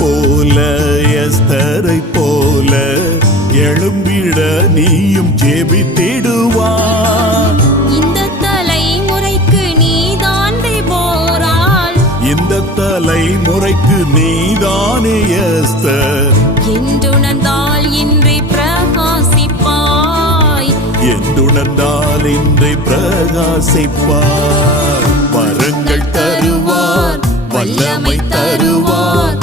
போல எஸ்தரை போல எழும்பிட நீயும் ஜெபித்திடுவார். இந்த தலைமுறைக்கு நீதான் தேவோரால், இந்த தலைமுறைக்கு நீதானே எஸ்தர் என்றுணர்ந்தால் இன்றை பிரகாசிப்பாய், என்றுணர்ந்தால் இன்றை பிரகாசிப்பார். வரங்கள் தருவார், வல்லமை தருவார்,